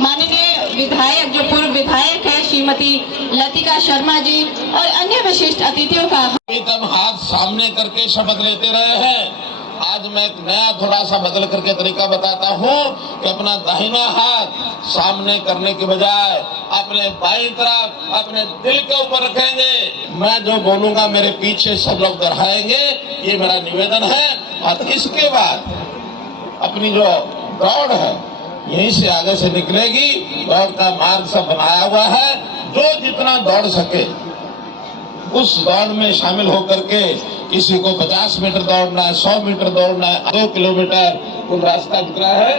माननीय विधायक जो पूर्व विधायक है श्रीमती लतिका शर्मा जी और अन्य विशिष्ट अतिथियों का हम हाथ सामने करके शपथ लेते रहे हैं। आज मैं एक नया थोड़ा सा बदल करके तरीका बताता हूँ कि अपना दाहिना हाथ सामने करने के बजाय अपने बाईं तरफ अपने दिल के ऊपर रखेंगे। मैं जो बोलूंगा मेरे पीछे सब लोग दोहराएंगे, ये मेरा निवेदन है। और इसके बाद अपनी जो दौड़ है यहीं से आगे से निकलेगी। दौड़ का मार्ग सब बनाया हुआ है, जो जितना दौड़ सके उस दौड़ में शामिल होकर के किसी को 50 मीटर दौड़ना है, 100 मीटर दौड़ना है, 2 किलोमीटर कुल रास्ता कितना है,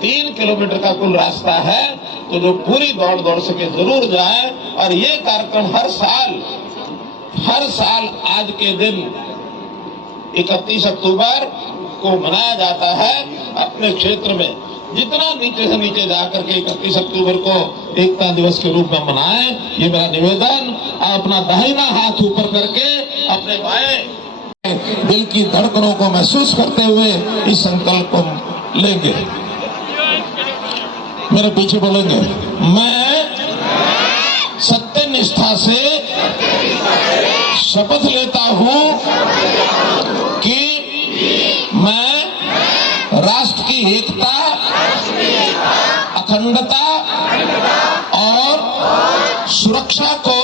3 किलोमीटर का कुल रास्ता है। तो जो पूरी दौड़ दौड़ सके जरूर जाए। और ये कार्यक्रम हर साल आज के दिन 31 अक्टूबर को मनाया जाता है। अपने क्षेत्र में जितना नीचे से नीचे जाकर के 31 अक्टूबर को एकता दिवस के रूप में मनाएं, ये मेरा निवेदन। अपना दाहिना हाथ ऊपर करके अपने बाएं दिल की धड़कनों को महसूस करते हुए इस संकल्प को लेंगे। मेरे पीछे बोलेंगे, मैं सत्य निष्ठा से शपथ लेता हूं कि मैं राष्ट्र की एकता, अखंडता और सुरक्षा को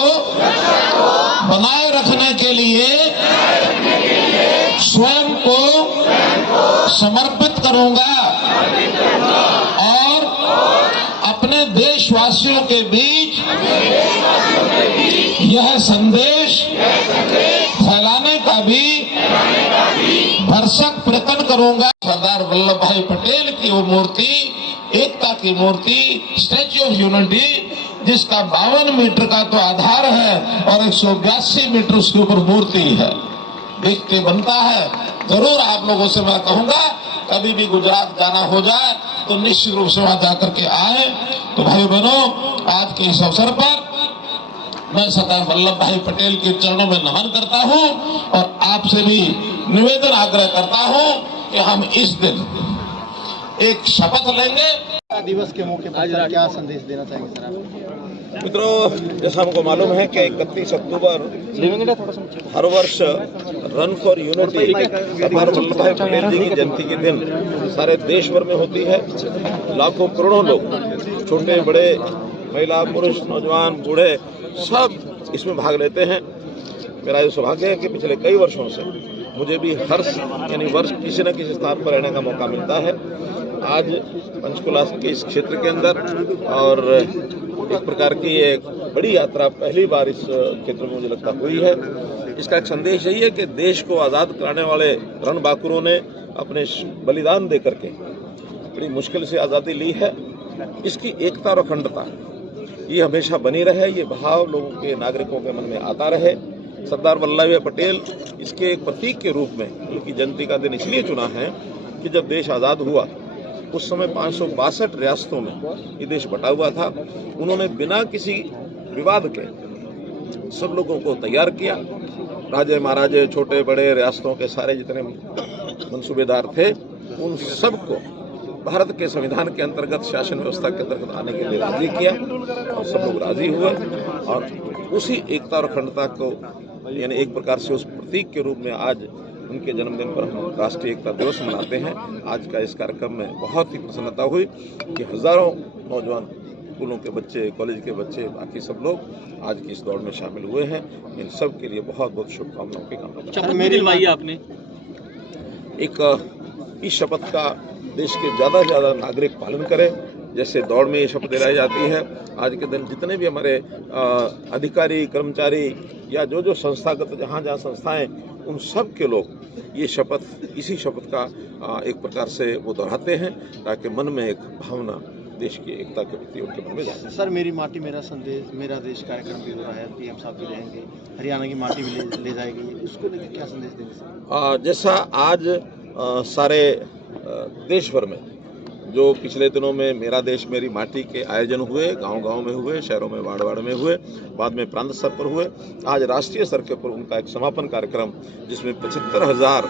बनाए रखने के लिए स्वयं को समर्पित करूंगा और अपने देशवासियों के बीच यह संदेश फैलाने का भी भरसक प्रयत्न करूंगा। सरदार वल्लभ भाई पटेल की वो मूर्ति, एकता की मूर्ति, स्टैच्यू ऑफ यूनिटी, जिसका 52 मीटर का तो आधार है और 182 मीटर उसके ऊपर मूर्ति है, देखते बनता है। जरूर आप लोगों से मैं कहूंगा, कभी भी गुजरात जाना हो जाए तो निश्चित रूप से वहां जाकर के आए। तो भाई बहनों, आज के इस अवसर पर मैं सरदार वल्लभ भाई पटेल के चरणों में नमन करता हूं और आपसे भी निवेदन आग्रह करता हूं कि हम इस दिन एक शपथ लेंगे। दिवस के मौके पर क्या संदेश देना चाहेंगे सर आप? मित्रों, जैसा हमको मालूम है कि 31 अक्टूबर हर वर्ष run for unity Sardar Vallabh भाई पटेल जी की जयंती के दिन सारे देश भर में होती है। लाखों करोड़ों लोग, छोटे बड़े, महिला पुरुष, नौजवान बूढ़े, सब इसमें भाग लेते हैं। मेरा ये सौभाग्य है कि पिछले कई वर्षों से मुझे भी हर वर्ष किसी न किसी स्थान पर रहने का मौका मिलता है। आज पंचकुला के इस क्षेत्र के अंदर और एक प्रकार की एक बड़ी यात्रा पहली बार इस क्षेत्र में मुझे लगता हुई है। इसका एक संदेश यही है कि देश को आज़ाद कराने वाले रणबांकुरों ने अपने बलिदान दे करके बड़ी मुश्किल से आज़ादी ली है। इसकी एकता और अखंडता ये हमेशा बनी रहे, ये भाव लोगों के, नागरिकों के मन में आता रहे। सरदार वल्लभ भाई पटेल इसके एक प्रतीक के रूप में उनकी जयंती का दिन इसलिए चुना है कि जब देश आज़ाद हुआ उस समय 562 रियासतों में ये देश बटा हुआ था। उन्होंने बिना किसी विवाद के सब लोगों को तैयार किया। राजे महाराजे, छोटे बड़े, रियासतों के सारे जितने मंसूबेदार थे, उन सबको भारत के संविधान के अंतर्गत, शासन व्यवस्था के अंतर्गत आने के लिए राजी किया और सब लोग राजी हुए। और उसी एकता और अखंडता को यानी एक प्रकार से उस प्रतीक के रूप में आज उनके जन्मदिन पर हम राष्ट्रीय एकता दिवस मनाते हैं। आज का इस कार्यक्रम में बहुत ही प्रसन्नता हुई कि हजारों नौजवान, स्कूलों के बच्चे, कॉलेज के बच्चे, बाकी सब लोग आज की इस दौड़ में शामिल हुए हैं। इन सब के लिए बहुत बहुत शुभकामनाओं की कामना दिलवाई आपने इस शपथ का देश के ज़्यादा से ज़्यादा नागरिक पालन करें। जैसे दौड़ में ये शपथ दिलाई जाती है, आज के दिन जितने भी हमारे अधिकारी, कर्मचारी या जो संस्थागत जहाँ संस्थाएं, उन सब के लोग ये शपथ, इसी शपथ का एक प्रकार से वो दोहराते हैं ताकि मन में एक भावना देश की एकता के प्रति उनके मन में जाए। सर, मेरी माटी मेरा संदेश, मेरा देश कार्यक्रम भी हो रहा है, पीएम साहब भी रहेंगे, हरियाणा की माटी भी ले जाएगी, उसको लेकर क्या संदेश देंगे सर? जैसा आज सारे देश भर में जो पिछले दिनों में मेरा देश मेरी माटी के आयोजन हुए, गांव-गांव में हुए, शहरों में, वार्ड-वार्ड में हुए, बाद में प्रांत स्तर पर हुए, आज राष्ट्रीय स्तर के पर उनका एक समापन कार्यक्रम जिसमें 75,000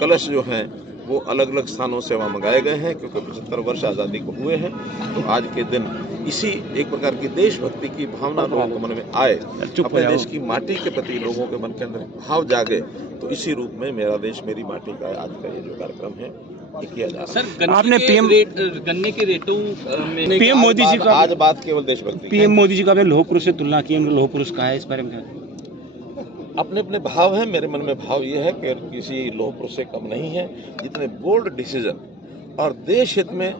कलश जो हैं वो अलग अलग स्थानों से वहाँ मंगाए गए हैं, क्योंकि 75 वर्ष आज़ादी को हुए हैं। तो आज के दिन इसी एक प्रकार की देशभक्ति की भावना लोगों के मन में आए, अपने देश की माटी के प्रति लोगों के मन के अंदर भाव जागे, तो इसी रूप में मेरा देश मेरी माटी का आज का ये जो कार्यक्रम है ये किया जा रहा है। सर, आपने गन्ने के रेटों में पीएम मोदी जी का आज बात केवल देशभक्ति। पीएम मोदी जी का लौह पुरुष से तुलना की, उनका लौह पुरुष कहा है, इस बारे में क्या? अपने अपने भाव हैं। मेरे मन में भाव ये है कि किसी लौह पुरुष से कम नहीं है। जितने बोल्ड डिसीजन और देश हित में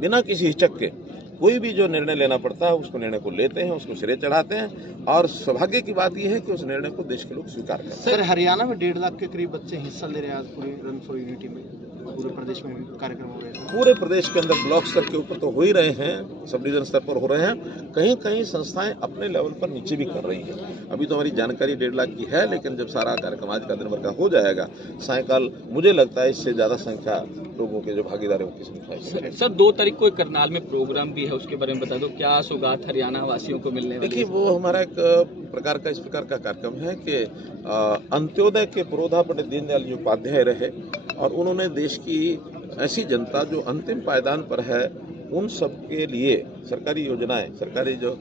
बिना किसी हिचक के कोई भी जो निर्णय लेना पड़ता है उसको निर्णय को लेते हैं, उसको सिरे चढ़ाते हैं, और सौभाग्य की बात यह है कि उस निर्णय को देश के लोग स्वीकार करते हैं। सर, हरियाणा में 1.5 लाख के करीब बच्चे हिस्सा ले रहे हैं आज पूरी रन फॉर यूनिटी में। पूरे प्रदेश में भी कार्यक्रम हो रहे हैं। पूरे प्रदेश के अंदर ब्लॉक स्तर के ऊपर तो हो ही रहे हैं, सब डिवीजन स्तर पर हो रहे हैं, कहीं कहीं संस्थाएं अपने लेवल पर नीचे भी कर रही हैं। अभी तो हमारी जानकारी 1.5 लाख की है, लेकिन जब सारा कार्यक्रम आज का दिन भर का हो जाएगा, सायकाल मुझे लगता है इससे ज़्यादा संख्या लोगों के जो भागीदारों की संख्या। सर, 2 तारीख को एक करनाल में प्रोग्राम भी है, उसके बारे में बता दो, क्या सौगात हरियाणा वासियों को मिलने वाली है? देखिए, वो हमारा एक प्रकार का इस प्रकार का कार्यक्रम है कि अंत्योदय के पुरोधा पंडित दीनदयाल जी उपाध्याय रहे, और उन्होंने देश की ऐसी जनता जो अंतिम पायदान पर है उन सब के लिए सरकारी योजनाएं, सरकारी जो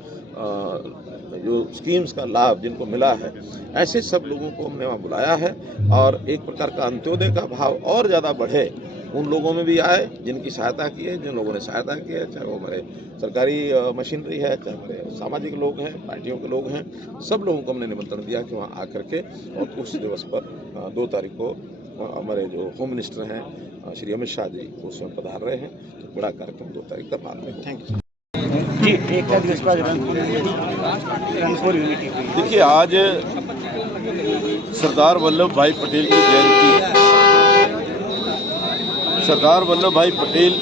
स्कीम्स का लाभ जिनको मिला है, ऐसे सब लोगों को हमने वहाँ बुलाया है, और एक प्रकार का अंत्योदय का भाव और ज़्यादा बढ़े उन लोगों में भी आए जिनकी सहायता की है, जिन लोगों ने सहायता की है, चाहे वो हमारे सरकारी मशीनरी है, चाहे हमारे सामाजिक लोग हैं, पार्टियों के लोग हैं, सब लोगों को हमने निमंत्रण दिया कि वहाँ आकर के, और उस दिवस पर 2 तारीख को हमारे जो होम मिनिस्टर हैं श्री अमित शाह जी उसमें पधार रहे हैं। तो बड़ा कार्यक्रम 2 तारीख तक बाद में। थैंक यू जी, एकता दिवस पर रन फॉर यूनिटी। देखिए, आज सरदार वल्लभ भाई पटेल की जयंती है। सरदार वल्लभ भाई पटेल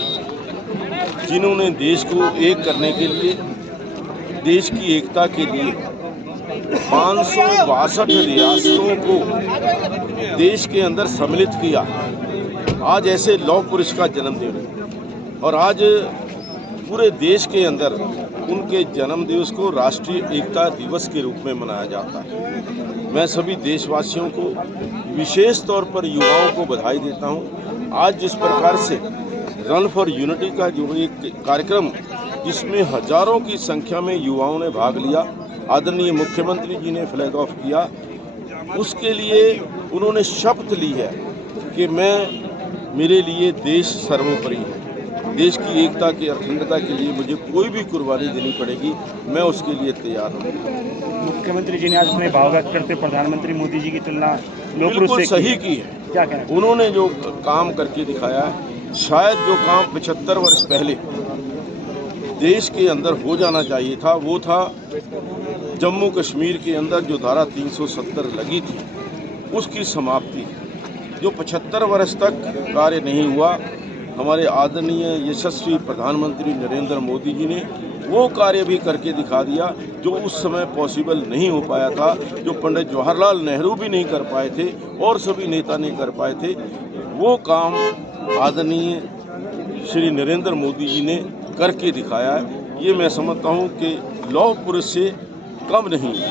जिन्होंने देश को एक करने के लिए, देश की एकता के लिए 562 रियासतों को देश के अंदर सम्मिलित किया, आज ऐसे लौह पुरुष का जन्मदिन है। और आज पूरे देश के अंदर उनके जन्मदिवस को राष्ट्रीय एकता दिवस के रूप में मनाया जाता है। मैं सभी देशवासियों को, विशेष तौर पर युवाओं को बधाई देता हूं। आज जिस प्रकार से रन फॉर यूनिटी का जो एक कार्यक्रम, जिसमें हजारों की संख्या में युवाओं ने भाग लिया, आदरणीय मुख्यमंत्री जी ने फ्लैग ऑफ किया, उसके लिए उन्होंने शपथ ली है कि मेरे लिए देश सर्वोपरि है, देश की एकता की अखंडता के लिए मुझे कोई भी कुर्बानी देनी पड़ेगी, मैं उसके लिए तैयार हूँ। मुख्यमंत्री जी ने आज अपने भाव व्यक्त करते प्रधानमंत्री मोदी जी की तुलना लौह पुरुष से सही की है। क्या कहना? उन्होंने जो काम करके दिखाया है, शायद जो काम 75 वर्ष पहले देश के अंदर हो जाना चाहिए था, वो था जम्मू कश्मीर के अंदर जो धारा 370 लगी थी उसकी समाप्ति। जो 75 वर्ष तक कार्य नहीं हुआ, हमारे आदरणीय यशस्वी प्रधानमंत्री नरेंद्र मोदी जी ने वो कार्य भी करके दिखा दिया जो उस समय पॉसिबल नहीं हो पाया था, जो पंडित जवाहरलाल नेहरू भी नहीं कर पाए थे और सभी नेता नहीं कर पाए थे। वो काम आदरणीय श्री नरेंद्र मोदी जी ने करके दिखाया है। ये मैं समझता हूँ कि लौह पुरुष से कम नहीं है।